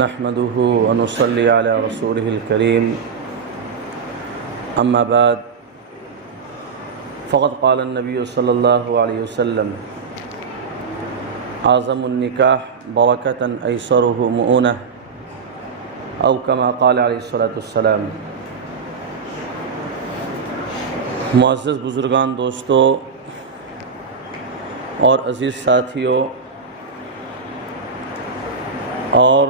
نحمده ونصلي على رسوله الكريم أما بعد فقد قال النبي صلى الله عليه وسلم أعظم النكاح بركة أيسره مؤونة أو كما قال عليه الصلاة والسلام۔ معزز بزرگان، دوستو اور عزیز ساتھیوں، اور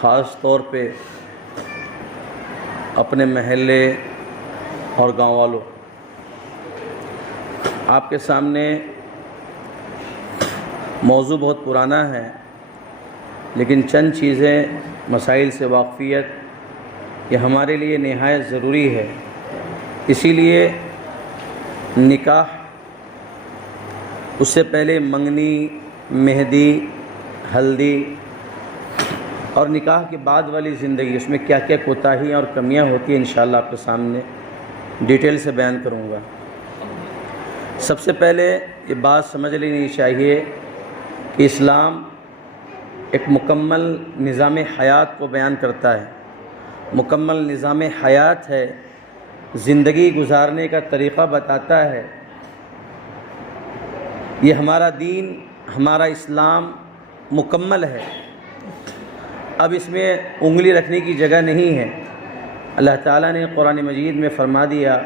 خاص طور پہ اپنے محلے اور گاؤں والوں، آپ کے سامنے موضوع بہت پرانا ہے، لیکن چند چیزیں، مسائل سے واقفیت یہ ہمارے لیے نہایت ضروری ہے۔ اسی لیے نکاح، اس سے پہلے منگنی، مہندی، ہلدی اور نکاح کے بعد والی زندگی، اس میں کیا کیا کوتاہیاں اور کمیاں ہوتی ہیں، انشاءاللہ آپ کے سامنے ڈیٹیل سے بیان کروں گا۔ سب سے پہلے یہ بات سمجھ لینی چاہیے کہ اسلام ایک مکمل نظام حیات کو بیان کرتا ہے، مکمل نظام حیات ہے، زندگی گزارنے کا طریقہ بتاتا ہے۔ یہ ہمارا دین، ہمارا اسلام مکمل ہے۔ اب اس میں انگلی رکھنے کی جگہ نہیں ہے۔ اللہ تعالیٰ نے قرآن مجید میں فرما دیا،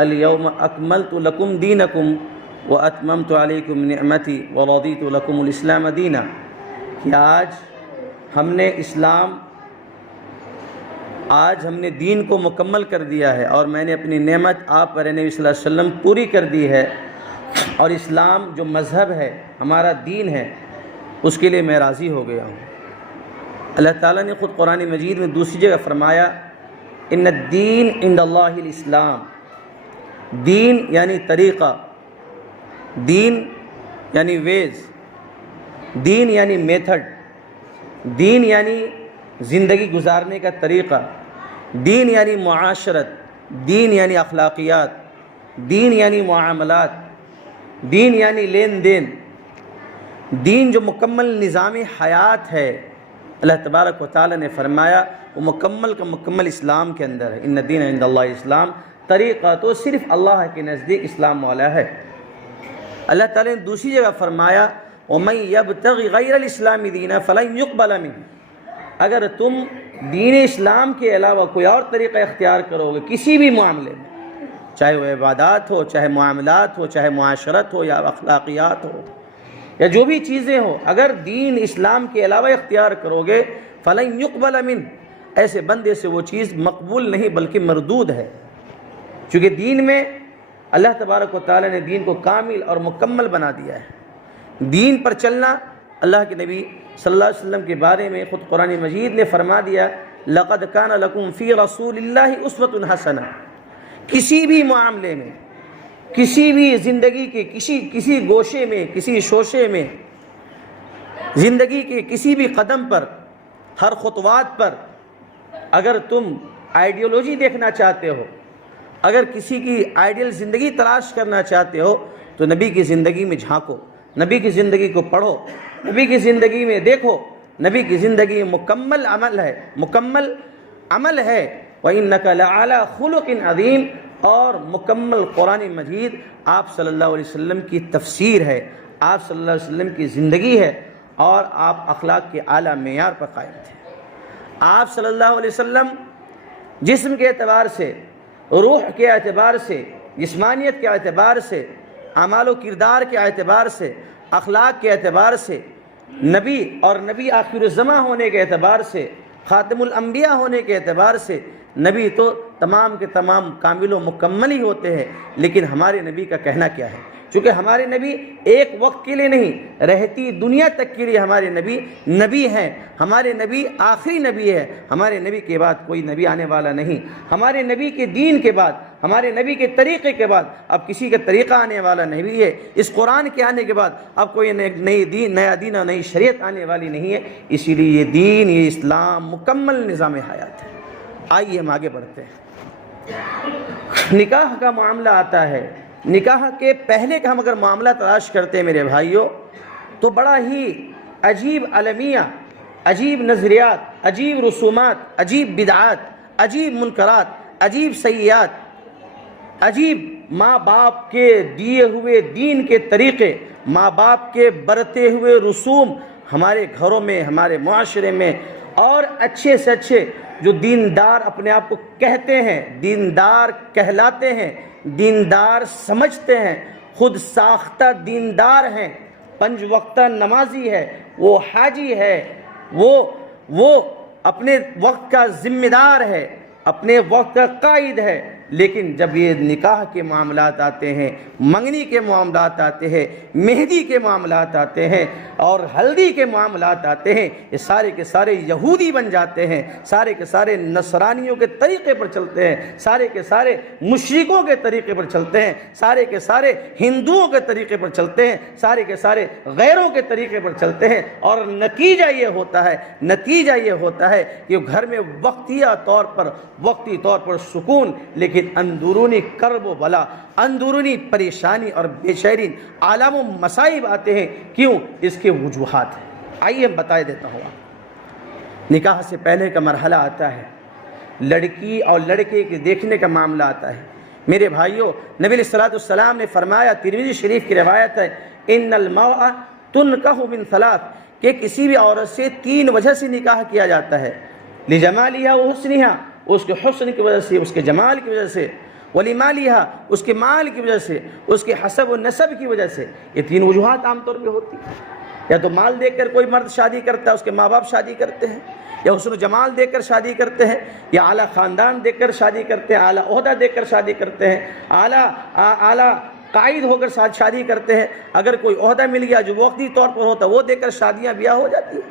الیوم اکملت لکم دینکم واتممت علیکم نعمتی ورضیت لکم الاسلام دینا، کہ آج ہم نے دین کو مکمل کر دیا ہے اور میں نے اپنی نعمت آپ پر نبی صلی اللہ علیہ وسلم پوری کر دی ہے، اور اسلام جو مذہب ہے، ہمارا دین ہے، اس کے لیے میں راضی ہو گیا ہوں۔ اللہ تعالیٰ نے خود قرآن مجید میں دوسری جگہ فرمایا، ان الدین عند اللہ الاسلام۔ دین یعنی طریقہ، دین یعنی ویز، دین یعنی میتھڈ، دین یعنی زندگی گزارنے کا طریقہ، دین یعنی معاشرت، دین یعنی اخلاقیات، دین یعنی معاملات، دین یعنی لین دین۔ دین جو مکمل نظام حیات ہے، اللہ تبارک و تعالیٰ نے فرمایا وہ مکمل کا مکمل اسلام کے اندر ہے۔ ان الدین عند اللہ اسلام، طریقہ تو صرف اللہ کے نزدیک اسلام والا ہے۔ اللہ تعالیٰ نے دوسری جگہ فرمایا، وَمَن يَبْتَغِ غَيْرَ الْإِسْلَامِ دِينًا فَلَن يُقْبَلَ مِنْهُ۔ اگر تم دین اسلام کے علاوہ کوئی اور طریقہ اختیار کرو گے کسی بھی معاملے میں، چاہے وہ عبادات ہو، چاہے معاملات ہو، چاہے معاشرت ہو یا اخلاقیات ہو یا جو بھی چیزیں ہوں، اگر دین اسلام کے علاوہ اختیار کرو گے فَلَن يُقْبَلَ مِنْهُ، ایسے بندے سے وہ چیز مقبول نہیں بلکہ مردود ہے۔ چونکہ دین میں اللہ تبارک و تعالیٰ نے دین کو کامل اور مکمل بنا دیا ہے۔ دین پر چلنا، اللہ کے نبی صلی اللہ علیہ وسلم کے بارے میں خود قرآن مجید نے فرما دیا، لَقَدْ كَانَ لَكُمْ فِي رَسُولِ اللَّهِ أُسْوَةٌ حَسَنَةٌ۔ کسی بھی معاملے میں، کسی بھی زندگی کے کسی گوشے میں، کسی شوشے میں، زندگی کے کسی بھی قدم پر، ہر خطوات پر، اگر تم آئیڈیالوجی دیکھنا چاہتے ہو، اگر کسی کی آئیڈیل زندگی تلاش کرنا چاہتے ہو تو نبی کی زندگی میں جھانکو، نبی کی زندگی کو پڑھو، نبی کی زندگی میں دیکھو۔ نبی کی زندگی مکمل عمل ہے، مکمل عمل ہے۔ وَإِنَّكَ لَعَلَىٰ خُلُقٍ عَظِيمٍ، اور مکمل قرآن مجید آپ صلی اللہ علیہ وسلم کی تفسیر ہے، آپ صلی اللہ علیہ وسلم کی زندگی ہے، اور آپ اخلاق کے اعلیٰ معیار پر قائم تھے۔ آپ صلی اللہ علیہ وسلم جسم کے اعتبار سے، روح کے اعتبار سے، جسمانیت کے اعتبار سے، اعمال و کردار کے اعتبار سے، اخلاق کے اعتبار سے، نبی اور نبی آخر الزماں ہونے کے اعتبار سے، خاتم الانبیاء ہونے کے اعتبار سے، نبی تو تمام کے تمام کامل و مکمل ہی ہوتے ہیں۔ لیکن ہمارے نبی کا کہنا کیا ہے؟ چونکہ ہمارے نبی ایک وقت کے لیے نہیں، رہتی دنیا تک کے لیے ہمارے نبی ہیں۔ ہمارے نبی آخری نبی ہے، ہمارے نبی کے بعد کوئی نبی آنے والا نہیں۔ ہمارے نبی کے دین کے بعد، ہمارے نبی کے طریقے کے بعد اب کسی کا طریقہ آنے والا نہیں ہے۔ اس قرآن کے آنے کے بعد اب کوئی نیا دین اور نئی شریعت آنے والی نہیں ہے۔ اسی لیے یہ دین، یہ اسلام مکمل نظام حیات ہے۔ آئیے ہم آگے بڑھتے ہیں۔ نکاح کا معاملہ آتا ہے، نکاح کے پہلے کا ہم اگر معاملہ تلاش کرتے ہیں میرے بھائیوں، تو بڑا ہی عجیب المیہ عجیب نظریات، عجیب رسومات، عجیب بدعات، عجیب منکرات، عجیب سیئات، عجیب ماں باپ کے دیے ہوئے دین کے طریقے، ماں باپ کے برتے ہوئے رسوم ہمارے گھروں میں، ہمارے معاشرے میں، اور اچھے سے اچھے جو دیندار اپنے آپ کو کہتے ہیں، دیندار کہلاتے ہیں، دیندار سمجھتے ہیں، خود ساختہ دیندار ہیں، 5 وقتہ نمازی ہے، وہ حاجی ہے، وہ اپنے وقت کا ذمہ دار ہے، اپنے وقت کا قائد ہے، لیکن جب یہ نکاح کے معاملات آتے ہیں، منگنی کے معاملات آتے ہیں، مہندی کے معاملات آتے ہیں اور ہلدی کے معاملات آتے ہیں، یہ سارے کے سارے یہودی بن جاتے ہیں، سارے کے سارے نصرانیوں کے طریقے پر چلتے ہیں، سارے کے سارے مشرکوں کے طریقے پر چلتے ہیں، سارے کے سارے ہندوؤں کے طریقے پر چلتے ہیں، سارے کے سارے غیروں کے طریقے پر چلتے ہیں، اور نتیجہ یہ ہوتا ہے کہ گھر میں وقتی طور پر سکون، لیکن اندرونی کرب و بلا، اندرونی پریشانی اور بے شعری عالم و مصائب آتے ہیں۔ کیوں؟ اس کے وجوہات ہیں، آئیے ہم بتا دیتا ہوں۔ نکاح سے پہلے کا مرحلہ آتا ہے، لڑکی اور لڑکے کے دیکھنے کا معاملہ آتا ہے۔ میرے بھائیوں، نبی علیہ الصلوۃ والسلام نے فرمایا، ترمذی شریف کی روایت ہے، ان المرأ تنکح من ثلاث، کہ کسی بھی عورت سے 3 وجہ سے نکاح کیا جاتا ہے، لجمالها وحسنها، اس کے حسن کی وجہ سے، اس کے جمال کی وجہ سے، ولمالها، اس کے مال کی وجہ سے، اس کے حسب و نسب کی وجہ سے۔ یہ 3 وجوہات عام طور پہ ہوتی ہیں، یا تو مال دیکھ کر کوئی مرد شادی کرتا ہے، اس کے ماں باپ شادی کرتے ہیں، یا حسن و جمال دیکھ کر شادی کرتے ہیں، یا اعلیٰ خاندان دیکھ کر شادی کرتے ہیں، اعلیٰ عہدہ دیکھ کر شادی کرتے ہیں، اعلیٰ قائد ہو کر شادی کرتے ہیں، اگر کوئی عہدہ مل گیا جو وقتی طور پر ہوتا ہے وہ دے کر شادیاں بیاہ ہو جاتی ہیں،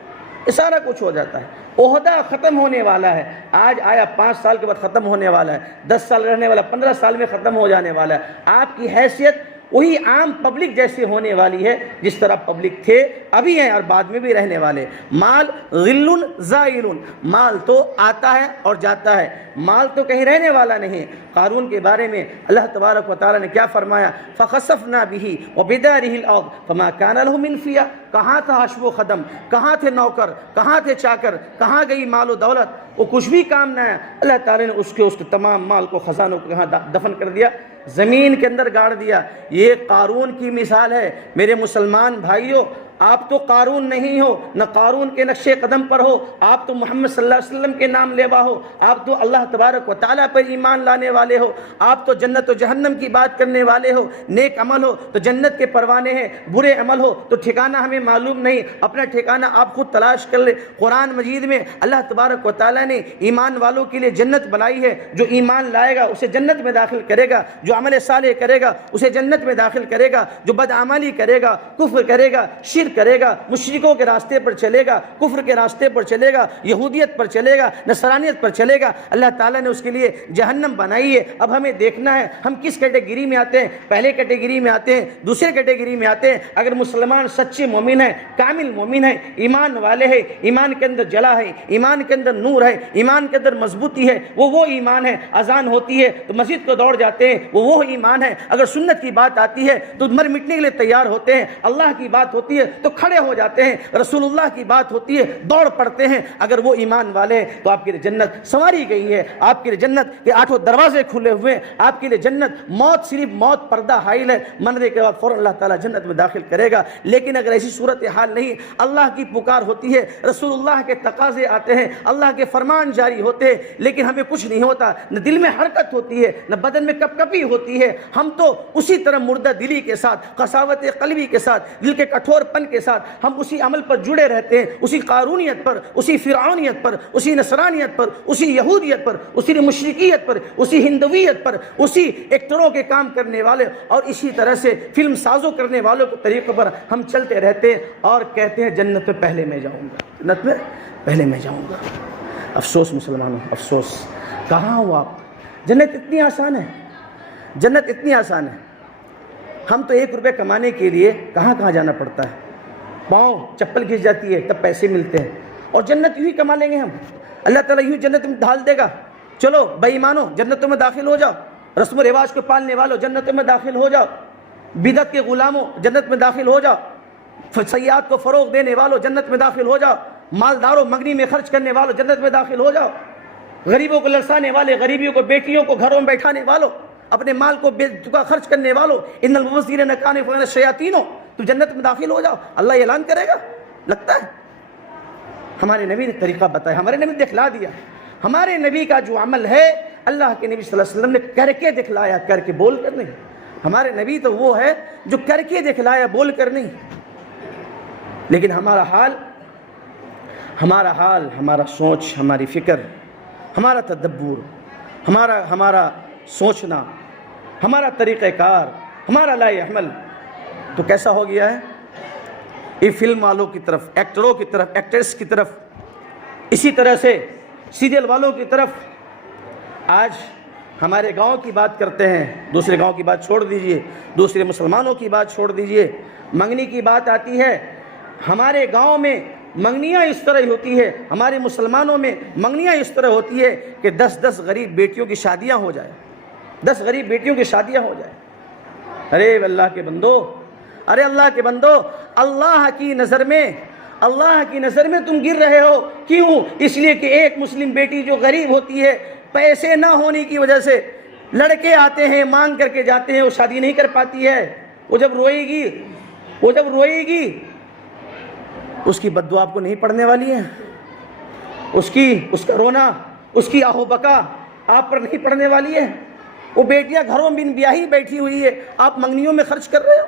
یہ سارا کچھ ہو جاتا ہے۔ عہدہ ختم ہونے والا ہے، آج آیا 5 سال کے بعد ختم ہونے والا ہے، 10 سال رہنے والا 15 سال میں ختم ہو جانے والا ہے۔ آپ کی حیثیت وہی عام پبلک جیسے ہونے والی ہے جس طرح پبلک تھے، ابھی ہیں اور بعد میں بھی رہنے والے۔ مال غل زائل، مال تو آتا ہے اور جاتا ہے، مال تو کہیں رہنے والا نہیں۔ قارون کے بارے میں اللہ تبارک و تعالیٰ نے کیا فرمایا؟ فخسفنا به وبداره الارض فما كان له من فیہ، کہاں تھا حشو و خدم، کہاں تھے نوکر، کہاں تھے چاکر، کہاں گئی مال و دولت، وہ کچھ بھی کام نہ آیا۔ اللہ تعالیٰ نے اس کے تمام مال کو، خزانوں کو کہاں دفن کر دیا؟ زمین کے اندر گاڑ دیا۔ یہ قارون کی مثال ہے۔ میرے مسلمان بھائیوں، آپ تو قارون نہیں ہو، نہ قارون کے نقش قدم پر ہو، آپ تو محمد صلی اللہ علیہ وسلم کے نام لیوا ہو، آپ تو اللہ تبارک و تعالیٰ پر ایمان لانے والے ہو، آپ تو جنت و جہنم کی بات کرنے والے ہو۔ نیک عمل ہو تو جنت کے پروانے ہیں، برے عمل ہو تو ٹھکانہ ہمیں معلوم نہیں، اپنا ٹھکانہ آپ خود تلاش کر لے۔ قرآن مجید میں اللہ تبارک و تعالیٰ نے ایمان والوں کے لیے جنت بنائی ہے، جو ایمان لائے گا اسے جنت میں داخل کرے گا، جو عمل صالح کرے گا اسے جنت میں داخل کرے گا، جو بدعملی کرے گا، کفر کرے گا، شرک کرے گا، مشرکوں کے راستے پر چلے گا، کفر کے راستے پر چلے گا، یہودیت پر چلے گا، نصرانیت پر چلے گا، اللہ تعالیٰ نے اس کے لیے جہنم بنائی ہے۔ اب ہمیں دیکھنا ہے ہم کس کیٹیگری میں آتے ہیں، پہلے کیٹیگری میں آتے ہیں، دوسرے کیٹیگری میں آتے ہیں۔ اگر مسلمان سچے مومن ہیں، کامل مومن ہیں، ایمان والے ہیں، ایمان کے اندر جلا ہے، ایمان کے اندر نور ہے، ایمان کے اندر مضبوطی ہے، وہ ایمان ہے۔ اذان ہوتی ہے تو مسجد کو دوڑ جاتے ہیں، وہ ایمان ہے۔ اگر سنت کی بات آتی ہے تو مر مٹنے کے لیے تیار ہوتے ہیں، اللہ کی بات ہوتی ہے تو کھڑے ہو جاتے ہیں، رسول اللہ کی بات ہوتی ہے دوڑ پڑتے ہیں۔ اگر وہ ایمان والے ہیں تو آپ کے لیے جنت سنواری گئی ہے، آپ کے لیے جنت کے 8 دروازے کھلے ہوئے ہیں، آپ کے لیے جنت موت صرف موت پردہ حائل ہے، مرنے کے بعد فوراً اللہ تعالیٰ جنت میں داخل کرے گا۔ لیکن اگر ایسی صورتحال نہیں، اللہ کی پکار ہوتی ہے، رسول اللہ کے تقاضے آتے ہیں، اللہ کے فرمان جاری ہوتے ہیں، لیکن ہمیں کچھ نہیں ہوتا، نہ دل میں حرکت ہوتی ہے، نہ بدن میں کپ کپی ہوتی ہے، ہم تو اسی طرح مردہ دلی کے ساتھ، قساوت قلبی کے ساتھ، دل کے کٹھور پن کے ساتھ ہم اسی عمل پر جڑے رہتے ہیں، اسی قارونیت پر، اسی فرعونیت پر، اسی نصرانیت پر، اسی یہودیت پر، اسی مشرکیت پر، اسی ہندویت پر، اسی ایکٹروں کے کام کرنے والے اور اسی طرح سے فلم سازوں کرنے والوں کے طریقوں پر ہم چلتے رہتے ہیں اور کہتے ہیں جنت میں پہلے میں جاؤں گا، جنت میں پہلے میں جاؤں گا۔ افسوس مسلمانوں، افسوس، کہاں ہو آپ؟ جنت اتنی آسان ہے، جنت اتنی آسان ہے۔ ہم تو 1 روپے کمانے کے لیے کہاں کہاں جانا پڑتا ہے، پاؤں چپل گھس جاتی ہے تب پیسے ملتے ہیں، اور جنت یوں ہی کما لیں گے ہم، اللہ تعالیٰ یوں جنت میں ڈھال دے گا۔ چلو بے ایمانوں جنتوں میں داخل ہو جاؤ، رسم و رواج کو پالنے والوں جنتوں میں داخل ہو جاؤ، بدعت کے غلاموں جنت میں داخل ہو جاؤ، سیئات کو فروغ دینے والوں جنت میں داخل ہو جاؤ، مالداروں مغنی میں خرچ کرنے والوں جنت میں داخل ہو جاؤ، غریبوں کو لرسانے والے، غریبیوں کو، بیٹیوں کو گھروں میں بیٹھانے والوں، اپنے مال کو بے تکا خرچ کرنے والوں، ان المبذرین کانوا اخوان الشیاطین، تم جنت میں داخل ہو جاؤ، اللہ یہ اعلان کرے گا؟ لگتا ہے؟ ہمارے نبی نے طریقہ بتایا، ہمارے نبی نے دکھلا دیا۔ ہمارے نبی کا جو عمل ہے اللہ کے نبی صلی اللہ علیہ وسلم نے کر کے دکھلایا، کر کے، بول کر نہیں۔ ہمارے نبی تو وہ ہے جو کر کے دکھلایا، بول کر نہیں۔ لیکن ہمارا حال، ہمارا سوچ، ہماری فکر، ہمارا تدبر، ہمارا سوچنا، ہمارا طریقہ کار، ہمارا لائے عمل تو کیسا ہو گیا ہے؟ یہ فلم والوں کی طرف، ایکٹروں کی طرف، ایکٹریس کی طرف، اسی طرح سے سیریل والوں کی طرف۔ آج ہمارے گاؤں کی بات کرتے ہیں، دوسرے گاؤں کی بات چھوڑ دیجئے، دوسرے مسلمانوں کی بات چھوڑ دیجئے، منگنی کی بات آتی ہے۔ ہمارے گاؤں میں منگنیاں اس طرح ہوتی ہے، ہمارے مسلمانوں میں منگنیاں اس طرح ہوتی ہے کہ 10 غریب بیٹیوں کی شادیاں ہو جائیں، 10 غریب بیٹیوں کی شادیاں ہو جائیں۔ ارے اللہ کے بندو، ارے اللہ کے بندو، اللہ کی نظر میں تم گر رہے ہو، کیوں؟ اس لیے کہ ایک مسلم بیٹی جو غریب ہوتی ہے، پیسے نہ ہونے کی وجہ سے لڑکے آتے ہیں مانگ کر کے جاتے ہیں، وہ شادی نہیں کر پاتی ہے۔ وہ جب روئے گی اس کی بد دعا آپ کو نہیں پڑنے والی ہے، اس کا رونا، اس کی آہو بکا آپ پر نہیں پڑنے والی ہے۔ وہ بیٹیاں گھروں بن بیاہی بیٹھی ہوئی ہے، آپ منگنیوں میں خرچ کر رہے ہو،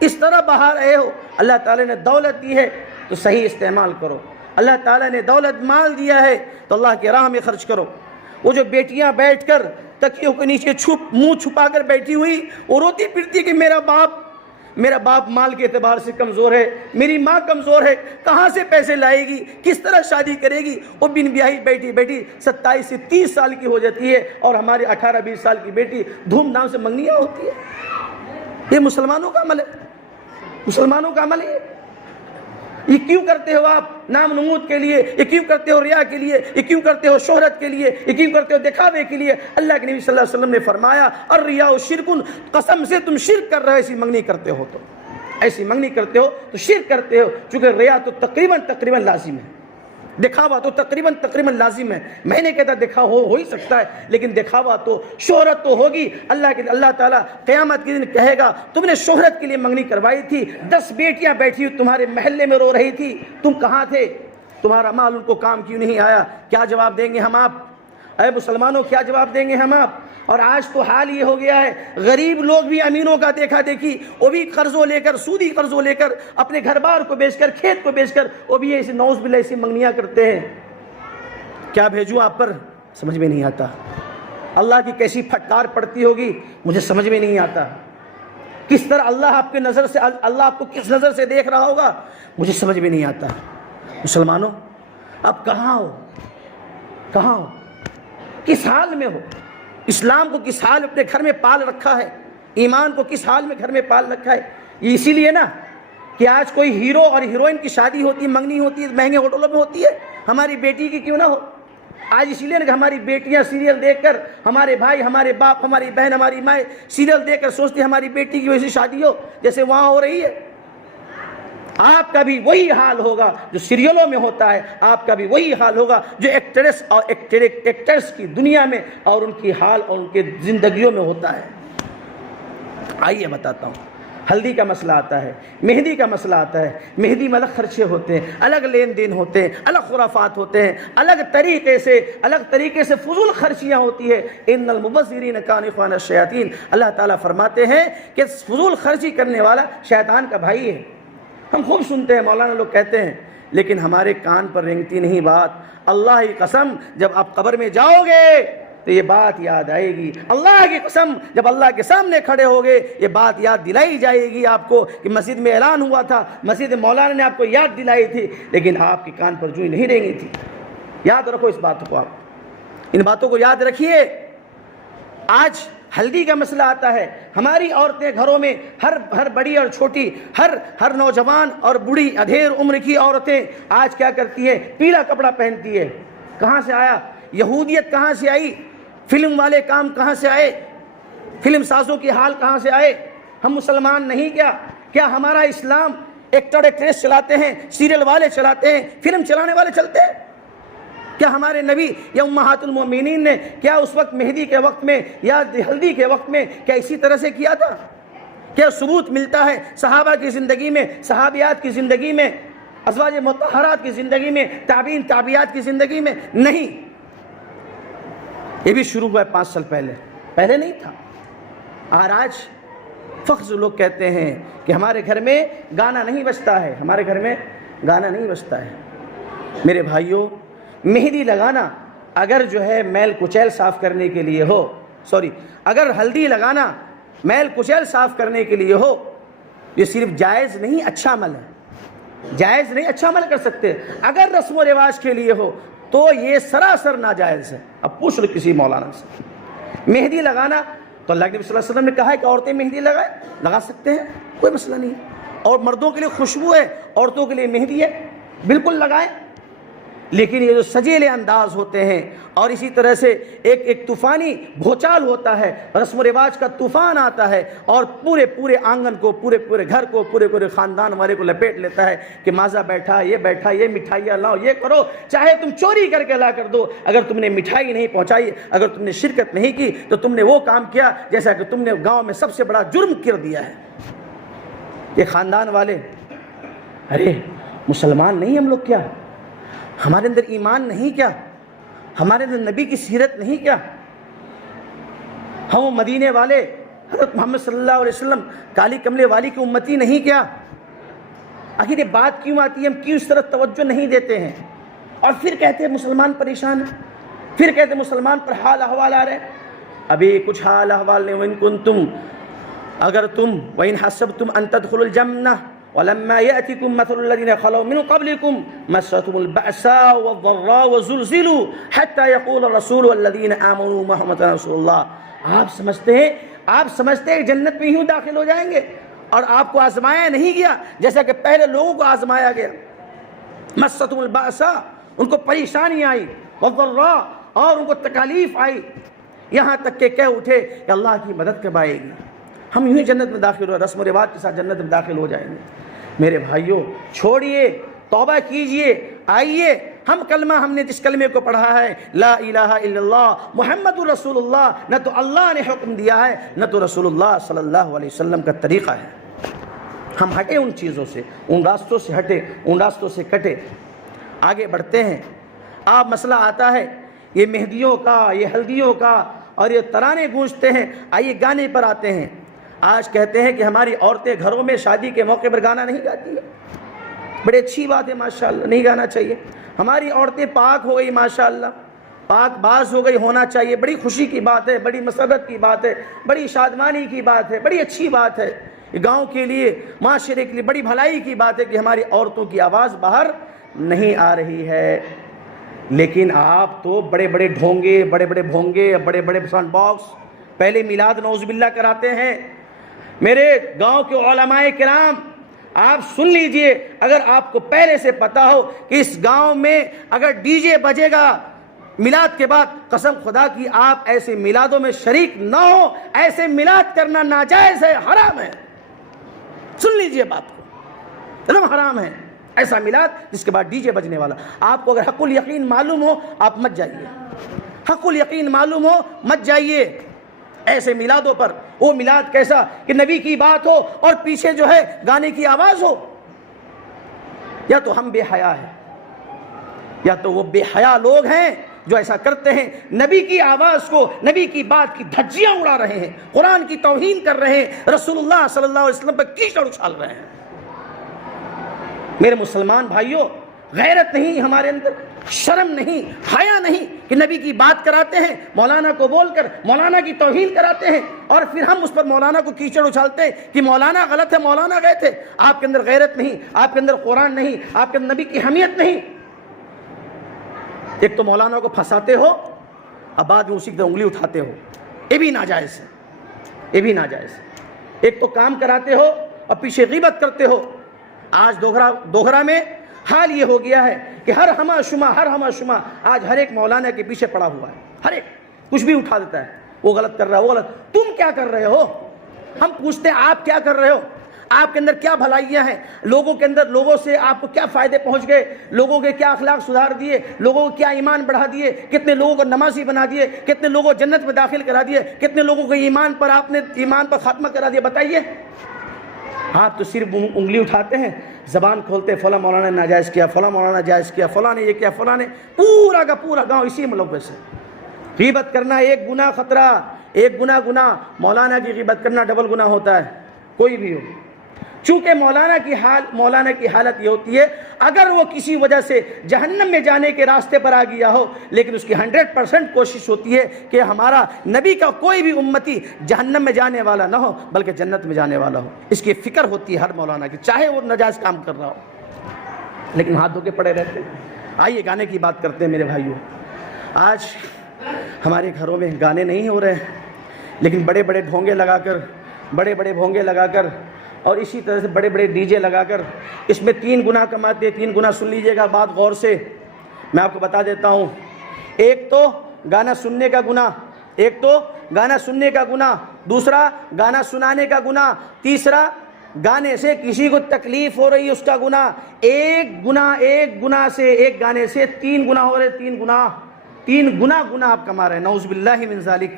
اس طرح بہا رہے ہو۔ اللہ تعالیٰ نے دولت دی ہے تو صحیح استعمال کرو، اللہ تعالیٰ نے دولت مال دیا ہے تو اللہ کی راہ میں خرچ کرو۔ وہ جو بیٹیاں بیٹھ کر تکیوں کے نیچے منہ چھپا کر بیٹھی ہوئی، وہ روتی پھرتی کہ میرا باپ مال کے اعتبار سے کمزور ہے، میری ماں کمزور ہے، کہاں سے پیسے لائے گی، کس طرح شادی کرے گی؟ وہ بن بیاہی بیٹھی 27 سے 30 سال کی ہو جاتی ہے، اور ہماری 18-20 سال کی بیٹی دھوم دھام سے منگنیاں ہوتی ہے۔ یہ مسلمانوں کا عمل ہے، یہ کیوں کرتے ہو آپ؟ نام نمود کے لیے، یہ کیوں کرتے ہو؟ ریا کے لیے، یہ کیوں کرتے ہو؟ شہرت کے لیے، یہ کیوں کرتے ہو؟ دکھاوے کے لیے۔ اللہ کے نبی صلی اللہ علیہ وسلم نے فرمایا الریا شرکن، قسم سے تم شرک کر رہے ہو، ایسی منگنی کرتے ہو تو شرک کرتے ہو، چونکہ ریا تو تقریباً لازم ہے، دکھاوا تو تقریباً لازم ہے۔ میں نے کہتا دکھاوا ہو ہی سکتا ہے، لیکن دکھاوا تو، شہرت تو ہوگی۔ اللہ تعالیٰ قیامت کے دن کہے گا تم نے شہرت کے لیے منگنی کروائی تھی، 10 بیٹیاں بیٹھی تمہارے محلے میں رو رہی تھی، تم کہاں تھے؟ تمہارا مال ان کو کام کیوں نہیں آیا؟ کیا جواب دیں گے ہم آپ؟ اے مسلمانوں، کیا جواب دیں گے ہم آپ؟ اور آج تو حال یہ ہو گیا ہے، غریب لوگ بھی امینوں کا دیکھا دیکھی، وہ بھی قرضوں لے کر، سودی قرضوں لے کر، اپنے گھر بار کو بیچ کر، کھیت کو بیچ کر، وہ بھی ایسے نعوذ باللہ ایسی منگنیاں کرتے ہیں۔ کیا بھیجوں آپ پر؟ سمجھ میں نہیں آتا۔ اللہ کی کیسی پھٹکار پڑتی ہوگی، مجھے سمجھ میں نہیں آتا۔ کس طرح اللہ آپ کو کس نظر سے دیکھ رہا ہوگا، مجھے سمجھ میں نہیں آتا۔ مسلمانوں، آپ کہاں ہو؟ کس حال میں ہو؟ اسلام کو کس حال میں اپنے گھر میں پال رکھا ہے؟ ایمان کو کس حال میں گھر میں پال رکھا ہے؟ یہ اسی لیے نا کہ آج کوئی ہیرو اور ہیروئن کی شادی ہوتی ہے، منگنی ہوتی ہے، مہنگے ہوٹلوں میں ہوتی ہے، ہماری بیٹی کی کیوں نہ ہو؟ آج اسی لیے نا کہ ہماری بیٹیاں سیریل دیکھ کر، ہمارے بھائی، ہمارے باپ، ہماری بہن، ہماری ماں سیریل دیکھ کر سوچتی ہے ہماری بیٹی کی ویسی شادی ہو جیسے وہاں ہو رہی ہے۔ آپ کا بھی وہی حال ہوگا جو سیریلوں میں ہوتا ہے، آپ کا بھی وہی حال ہوگا جو ایکٹرس کی دنیا میں اور ان کی حال اور ان کے زندگیوں میں ہوتا ہے۔ آئیے بتاتا ہوں۔ ہلدی کا مسئلہ آتا ہے، مہندی کا مسئلہ آتا ہے، مہندی میں الگ خرچے ہوتے ہیں، الگ لین دین ہوتے ہیں، الگ خرافات ہوتے ہیں، الگ طریقے سے فضول خرچیاں ہوتی ہے۔ ان المبذرین کانوا اخوان الشیاطین، اللہ تعالیٰ فرماتے ہیں کہ فضول خرچی کرنے والا شیطان کا بھائی ہے۔ ہم خوب سنتے ہیں، مولانا لوگ کہتے ہیں، لیکن ہمارے کان پر رینگتی نہیں بات۔ اللہ کی قسم، جب آپ قبر میں جاؤ گے تو یہ بات یاد آئے گی۔ اللہ کی قسم، جب اللہ کے سامنے کھڑے ہوگے یہ بات یاد دلائی جائے گی آپ کو کہ مسجد میں اعلان ہوا تھا، مسجد مولانا نے آپ کو یاد دلائی تھی، لیکن آپ کے کان پر جوئی نہیں رینگی تھی۔ یاد رکھو اس بات کو، آپ ان باتوں کو یاد رکھیے۔ آج ہلدی کا مسئلہ آتا ہے، ہماری عورتیں گھروں میں، ہر بڑی اور چھوٹی، ہر نوجوان اور بوڑھی ادھیر عمر کی عورتیں آج کیا کرتی ہیں؟ پیلا کپڑا پہنتی ہے۔ کہاں سے آیا؟ یہودیت کہاں سے آئی؟ فلم والے کام کہاں سے آئے؟ فلم سازوں کی حال کہاں سے آئے؟ ہم مسلمان نہیں کیا ہمارا اسلام ایکٹر ایکٹریس چلاتے ہیں، سیریل والے چلاتے ہیں، فلم چلانے والے چلتے ہیں؟ کیا ہمارے نبی یا امہات المومنین نے کیا اس وقت مہدی کے وقت میں یا ہلدی کے وقت میں کیا اسی طرح سے کیا تھا؟ کیا ثبوت ملتا ہے صحابہ کی زندگی میں، صحابیات کی زندگی میں، ازواج مطہرات کی زندگی میں، تابعین تابعیات کی زندگی میں؟ نہیں. یہ بھی شروع ہوا ہے 5 سال پہلے نہیں تھا. اور آج فخر لوگ کہتے ہیں کہ ہمارے گھر میں گانا نہیں بجتا ہے، ہمارے گھر میں گانا نہیں بجتا ہے. میرے بھائیوں، مہندی لگانا اگر جو ہے میل کچیل صاف کرنے کے لیے ہو، اگر ہلدی لگانا میل کچیل صاف کرنے کے لیے ہو، یہ صرف جائز نہیں، اچھا عمل ہے. جائز نہیں، اچھا عمل کر سکتے. اگر رسم و رواج کے لیے ہو تو یہ سراسر ناجائز ہے. اب پوچھ لو کسی مولانا سے. مہندی لگانا تو اللہ کے نبی صلی اللہ علیہ وسلم نے کہا ہے کہ عورتیں مہندی لگا سکتے ہیں، کوئی مسئلہ نہیں ہے. اور مردوں کے لیے خوشبو ہے، عورتوں کے لیے مہندی ہے، بالکل لگائیں. لیکن یہ جو سجیلے انداز ہوتے ہیں اور اسی طرح سے ایک طوفانی بھوچال ہوتا ہے، رسم و رواج کا طوفان آتا ہے اور پورے آنگن کو، پورے گھر کو، پورے خاندان والے کو لپیٹ لیتا ہے کہ مازہ بیٹھا، یہ مٹھائیاں لاؤ، یہ کرو. چاہے تم چوری کر کے لا کر دو، اگر تم نے مٹھائی نہیں پہنچائی، اگر تم نے شرکت نہیں کی تو تم نے وہ کام کیا جیسا کہ تم نے گاؤں میں سب سے بڑا جرم کر دیا ہے. یہ خاندان والے، ارے مسلمان نہیں ہم لوگ کیا؟ ہمارے اندر ایمان نہیں کیا؟ ہمارے اندر نبی کی سیرت نہیں کیا؟ ہم مدینے والے حضرت محمد صلی اللہ علیہ وسلم کالی کملے والی کی امتی نہیں کیا؟ آخر یہ بات کیوں آتی ہے؟ ہم کیوں اس طرح توجہ نہیں دیتے ہیں؟ اور پھر کہتے ہیں مسلمان پریشان ہیں، پھر کہتے ہیں مسلمان پر حال احوال آ رہے ہیں. ابھی کچھ حال احوال نہیں. وَإِن كُنتُمْ، اگر تم وَإِنْ حَسَبْتُمْ أَن تَدْخُلُوا الْجَنَّةَ وَلَمَّا يَأْتِكُمْ مَثَلُ الَّذِينَ خَلَوْا مِن قَبْلِكُمْ مَسَّتْهُمُ الْبَأْسَاءُ وَالضَّرَّاءُ وَزُلْزِلُوا حَتَّى يَقُولَ الرَّسُولُ وَالَّذِينَ آمَنُوا مَعَهُ مَتَىٰ نَصْرُ اللَّهِ. آپ سمجھتے ہیں جنت میں یوں داخل ہو جائیں گے اور آپ کو آزمایا نہیں گیا جیسا کہ پہلے لوگوں کو آزمایا گیا. مَسَّتْهُمُ الْبَأْسَاءُ، ان کو پریشانی آئی، وَالضَّرَّاءُ، اور ان کو تکالیف آئی، یہاں تک کہ کہہ اٹھے کہ اللہ کی مدد کب آئے گی، ہم یوں ہی جنت میں داخل ہو، رسم و رواج کے ساتھ جنت میں داخل ہو جائیں گے. میرے بھائیوں، چھوڑیے، توبہ کیجئے، آئیے. ہم نے جس کلمے کو پڑھا ہے لا الہ الا اللہ محمد رسول اللہ، نہ تو اللہ نے حکم دیا ہے نہ تو رسول اللہ صلی اللہ علیہ وسلم کا طریقہ ہے. ہم ہٹے ان چیزوں سے، ان راستوں سے ہٹے، ان راستوں سے کٹے، آگے بڑھتے ہیں. آپ مسئلہ آتا ہے یہ مہندیوں کا، یہ ہلدیوں کا، اور یہ ترانے گونجتے ہیں. آئیے گانے پر آتے ہیں. آج کہتے ہیں کہ ہماری عورتیں گھروں میں شادی کے موقع پر گانا نہیں گاتی ہیں. بڑی اچھی بات ہے، ماشاءاللہ، نہیں گانا چاہیے. ہماری عورتیں پاک ہو گئی، ماشاءاللہ، پاک باز ہو گئی، ہونا چاہیے. بڑی خوشی کی بات ہے، بڑی مسرت کی بات ہے، بڑی شادمانی کی بات ہے، بڑی اچھی بات ہے. گاؤں کے لیے، معاشرے کے لیے بڑی بھلائی کی بات ہے کہ ہماری عورتوں کی آواز باہر نہیں آ رہی ہے. لیکن آپ تو بڑے بڑے ڈھونگے، بڑے بڑے بھونگے، بڑے بڑے ساؤنڈ باکس، پہلے میلاد نعوذ باللہ کراتے ہیں. میرے گاؤں کے علماء کرام، آپ سن لیجئے، اگر آپ کو پہلے سے پتا ہو کہ اس گاؤں میں اگر ڈی جے بجے گا میلاد کے بعد، قسم خدا کی آپ ایسے میلادوں میں شریک نہ ہو. ایسے میلاد کرنا ناجائز ہے، حرام ہے. سن لیجئے بات کو، ایکدم حرام ہے ایسا میلاد جس کے بعد ڈی جے بجنے والا. آپ کو اگر حق الیقین معلوم ہو آپ مت جائیے، حق الیقین معلوم ہو مت جائیے ایسے میلادوں پر. وہ میلاد کیسا کہ نبی کی بات ہو اور پیچھے جو ہے گانے کی آواز ہو. یا تو ہم بے حیا ہیں، یا تو وہ بے حیا لوگ ہیں جو ایسا کرتے ہیں. نبی کی آواز کو، نبی کی بات کی دھجیاں اڑا رہے ہیں، قرآن کی توہین کر رہے ہیں، رسول اللہ صلی اللہ علیہ وسلم پر کیچڑ اچھال رہے ہیں. میرے مسلمان بھائیوں، غیرت نہیں ہمارے اندر، شرم نہیں، حیا نہیں کہ نبی کی بات کراتے ہیں، مولانا کو بول کر مولانا کی توہین کراتے ہیں اور پھر ہم اس پر مولانا کو کیچڑ اچھالتے ہیں کہ مولانا غلط ہے، مولانا گئے تھے. آپ کے اندر غیرت نہیں، آپ کے اندر قرآن نہیں، آپ کے اندر نبی کی حمیت نہیں. ایک تو مولانا کو پھنساتے ہو، اب بعد میں اسی کی انگلی اٹھاتے ہو، یہ بھی ناجائز ہے، یہ بھی ناجائز ہے. ایک تو کام کراتے ہو اور پیچھے غیبت کرتے ہو. آج دوگھرا میں حال یہ ہو گیا ہے کہ ہر ہمہ شمہ آج ہر ایک مولانا کے پیچھے پڑا ہوا ہے. ہر ایک کچھ بھی اٹھا دیتا ہے، وہ غلط کر رہا ہے، وہ غلط. تم کیا کر رہے ہو؟ ہم پوچھتے ہیں آپ کیا کر رہے ہو؟ آپ کے اندر کیا بھلائیاں ہیں، لوگوں کے اندر، لوگوں سے آپ کو کیا فائدے پہنچ گئے، لوگوں کے کیا اخلاق سدھار دیے، لوگوں کو کیا ایمان بڑھا دیے، کتنے لوگوں کو نمازی بنا دیے، کتنے لوگوں کو جنت میں داخل کرا دیے، کتنے لوگوں کو ایمان پر آپ نے ایمان پر خاتمہ کرا دیا، بتائیے۔ آپ تو صرف انگلی اٹھاتے ہیں، زبان کھولتے، فلاں مولانا نے ناجائز کیا، فلاں مولانا جائز کیا، فلاں نے یہ کیا، فلاں نے، پورا کا پورا گاؤں اسی ملوث ہے۔ غیبت کرنا ایک گناہ خطرہ، ایک گناہ، مولانا کی غیبت کرنا ڈبل گناہ ہوتا ہے، کوئی بھی ہو۔ چونکہ مولانا کی حالت یہ ہوتی ہے، اگر وہ کسی وجہ سے جہنم میں جانے کے راستے پر آ گیا ہو، لیکن اس کی 100% کوشش ہوتی ہے کہ ہمارا نبی کا کوئی بھی امتی جہنم میں جانے والا نہ ہو بلکہ جنت میں جانے والا ہو، اس کی فکر ہوتی ہے ہر مولانا کی، چاہے وہ ناجائز کام کر رہا ہو، لیکن ہاتھ دھو کے پڑے رہتے ہیں۔ آئیے گانے کی بات کرتے ہیں میرے بھائیوں۔ آج ہمارے گھروں میں گانے نہیں ہو رہے ہیں، لیکن بڑے بڑے بھونگے لگا کر اور اسی طرح سے بڑے بڑے ڈی جے لگا کر اس میں 3 گناہ کماتے ہیں۔ 3 گناہ سن لیجئے گا بات غور سے، میں آپ کو بتا دیتا ہوں۔ ایک تو گانا سننے کا گناہ، دوسرا گانا سنانے کا گناہ، تیسرا گانے سے کسی کو تکلیف ہو رہی ہے اس کا گناہ۔ ایک گناہ سے، ایک گانے سے 3 گناہ ہو رہے، 3 گناہ آپ کما رہے ہیں، نعوذ باللہ من ذالک۔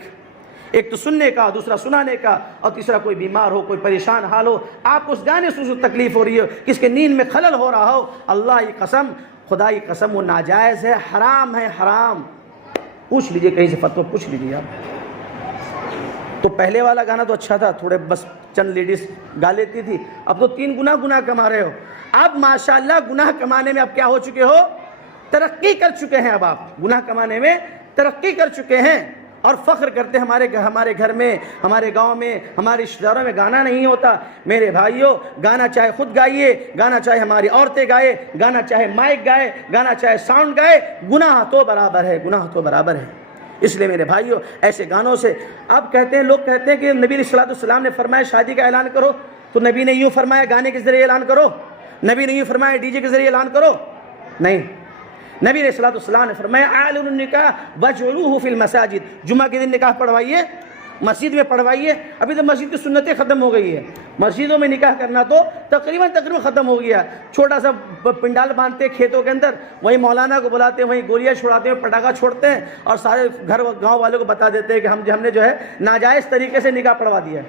ایک تو سننے کا، دوسرا سنانے کا، اور تیسرا کوئی بیمار ہو، کوئی پریشان حال ہو، آپ کو اس گانے سے تکلیف ہو رہی ہو، کس کے نیند میں خلل ہو رہا ہو، اللہ کی قسم، خدا کی قسم، وہ ناجائز ہے، حرام ہے، حرام۔ پوچھ لیجئے، کہیں سے فتویٰ پوچھ لیجئے آپ۔ تو پہلے والا گانا تو اچھا تھا، تھوڑے بس چند لیڈیز گا لیتی تھی، اب تو 3 گناہ کما رہے ہو۔ اب ماشاءاللہ گناہ کمانے میں اب کیا ہو چکے ہو، ترقی کر چکے ہیں، اب آپ گناہ کمانے میں ترقی کر چکے ہیں، اور فخر کرتے ہیں ہمارے گھر میں، ہمارے گاؤں میں، ہمارے رشتہ داروں میں گانا نہیں ہوتا۔ میرے بھائیوں، گانا چاہے خود گائیے، گانا چاہے ہماری عورتیں گائے، گانا چاہے مائک گائے، گانا چاہے ساؤنڈ گائے، گناہ تو برابر ہے۔ اس لیے میرے بھائیوں، ایسے گانوں سے اب لوگ کہتے ہیں کہ نبی علیہ الصلوۃ والسلام نے فرمایا شادی کا اعلان کرو، تو نبی نے یوں فرمایا گانے کے ذریعے اعلان کرو، نبی نے یوں فرمایا ڈی جے کے ذریعے اعلان کرو، نہیں۔ نبی علیہ الصلوۃ والسلام نے فرمایا اعلنوا النکاح واجعلوه فی المساجد، جمعہ کے دن نکاح پڑھوائیے، مسجد میں پڑھوائیے۔ ابھی تو مسجد کی سنتیں ختم ہو گئی ہے، مسجدوں میں نکاح کرنا تو تقریباً ختم ہو گیا۔ چھوٹا سا پنڈال باندھتے کھیتوں کے اندر، وہیں مولانا کو بلاتے ہیں، وہیں گولیاں چھڑاتے ہیں، پٹاخہ چھوڑتے ہیں، اور سارے گاؤں والوں کو بتا دیتے ہیں کہ ہم نے جو ہے ناجائز طریقے سے نکاح پڑھوا دیا ہے۔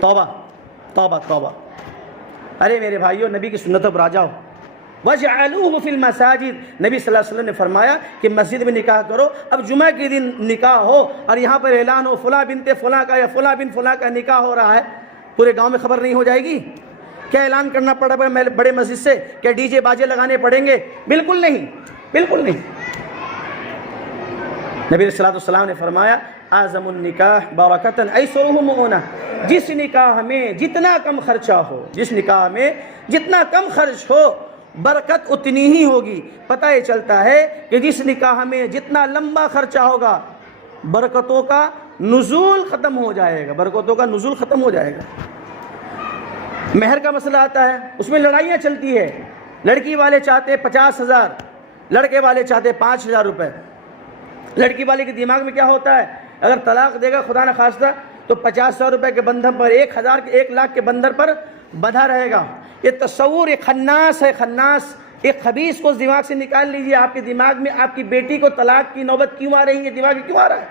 توبہ توبہ توبہ۔ ارے میرے بھائیوں، نبی کی سنتوں پر آ جاؤ۔ وَجْعَلُوهُ فِي الْمَسَاجِدِ، نبی صلی اللہ علیہ وسلم نے فرمایا کہ مسجد میں نکاح کرو۔ اب جمعہ کے دن نکاح ہو اور یہاں پر اعلان ہو فلاں بنت فلاں کا یا فلاں بن فلاں کا نکاح ہو رہا ہے، پورے گاؤں میں خبر نہیں ہو جائے گی؟ کیا اعلان کرنا پڑا بڑے مسجد سے؟ کیا ڈی جے باجے لگانے پڑیں گے؟ بالکل نہیں، بالکل نہیں۔ نبی صلی اللہ علیہ وسلم نے فرمایا اعظم النکاح برکتاً ایسرہ مؤونہ، جس نکاح میں جتنا کم خرچہ ہو، جس نکاح میں جتنا کم خرچ ہو، برکت اتنی ہی ہوگی۔ پتہ یہ چلتا ہے کہ جس نکاح میں جتنا لمبا خرچہ ہوگا، برکتوں کا نزول ختم ہو جائے گا، برکتوں کا نزول ختم ہو جائے گا۔ مہر کا مسئلہ آتا ہے، اس میں لڑائیاں چلتی ہے، لڑکی والے چاہتے 50,000، لڑکے والے چاہتے 5,000 روپے۔ لڑکی والے کے دماغ میں کیا ہوتا ہے، اگر طلاق دے گا خدا نہ خواستہ تو 50,000 روپے کے بندھن پر 1 لاکھ کے بندر پر بندھا رہے گا۔ یہ تصور ایک خناس ہے، خناس، ایک خبیث کو دماغ سے نکال لیجئے۔ آپ کے دماغ میں آپ کی بیٹی کو طلاق کی نوبت کیوں آ رہی ہے؟ دماغ میں کیوں آ رہا ہے؟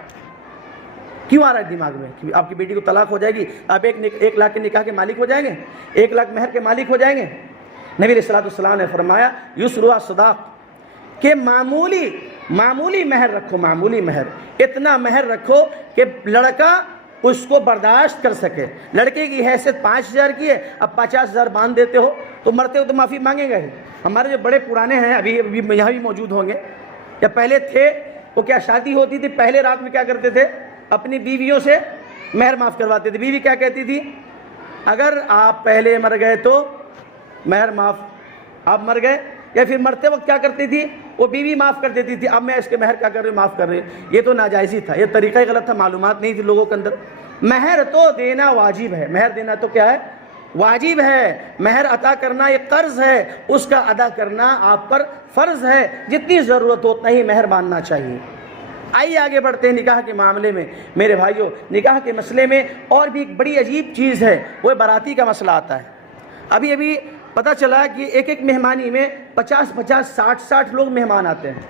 کیوں آ رہا ہے دماغ میں کہ آپ کی بیٹی کو طلاق ہو جائے گی، آپ 1 لاکھ کے نکاح کے مالک ہو جائیں گے، 1 لاکھ مہر کے مالک ہو جائیں گے؟ نبی علیہ الصلوۃ والسلام نے فرمایا یسرا صداق، کہ معمولی مہر رکھو، معمولی مہر، اتنا مہر رکھو کہ لڑکا اس کو برداشت کر سکے۔ لڑکے کی حیثیت 5,000 کی ہے، اب 50,000 باندھ دیتے ہو تو مرتے ہو تو معافی مانگے گا ہی۔ ہمارے جو بڑے پرانے ہیں ابھی یہاں بھی موجود ہوں گے یا پہلے تھے، وہ کیا شادی ہوتی تھی پہلے رات میں کیا کرتے تھے، اپنی بیویوں سے مہر معاف کرواتے تھے۔ بیوی کیا کہتی تھی، اگر آپ پہلے مر گئے تو مہر معاف، آپ مر گئے، یا پھر مرتے وقت کیا کرتی تھی، وہ بیوی معاف کر دیتی تھی، اب میں اس کے مہر کیا کر رہی ہوں، معاف کر رہی ہوں۔ یہ تو ناجائز ہی تھا، یہ طریقہ ہی غلط تھا، معلومات نہیں تھی لوگوں کے اندر۔ مہر تو دینا واجب ہے، مہر دینا تو کیا ہے، واجب ہے۔ مہر عطا کرنا ایک قرض ہے، اس کا ادا کرنا آپ پر فرض ہے۔ جتنی ضرورت ہو اتنا ہی مہر ماننا چاہیے۔ آئیے آگے بڑھتے ہیں نکاح کے معاملے میں. میرے بھائیوں، نکاح کے مسئلے میں اور بھی ایک بڑی عجیب چیز ہے، وہ باراتی کا مسئلہ آتا ہے. ابھی پتہ چلا کہ ایک مہمانی میں 50 60 لوگ مہمان آتے ہیں،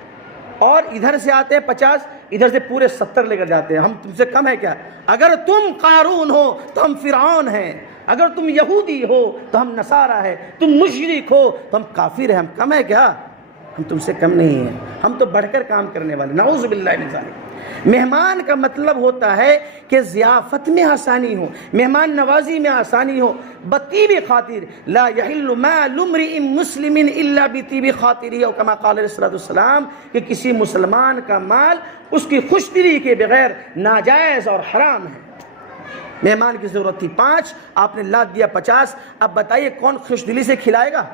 اور ادھر سے آتے ہیں 50، ادھر سے پورے 70 لے کر جاتے ہیں. ہم تم سے کم ہے کیا؟ اگر تم قارون ہو تو ہم فرعون ہیں، اگر تم یہودی ہو تو ہم نصارہ ہیں، تم مشرک ہو تو ہم کافر ہیں. ہم کم ہے کیا؟ ہم تم سے کم نہیں ہیں، ہم تو بڑھ کر کام کرنے والے. نعوذ باللہ من ذالک. مہمان کا مطلب ہوتا ہے کہ ضیافت میں آسانی ہو، مہمان نوازی میں آسانی ہو. بطیب خاطر لا یحل مال امرئ مسلم الا بطیب خاطرہ، اور کما قال علیہ السلام کہ کسی مسلمان کا مال اس کی خوش دلی کے بغیر ناجائز اور حرام ہے. مہمان کی ضرورت تھی 5، آپ نے لاد دیا 50. اب بتائیے کون خوش دلی سے کھلائے گا؟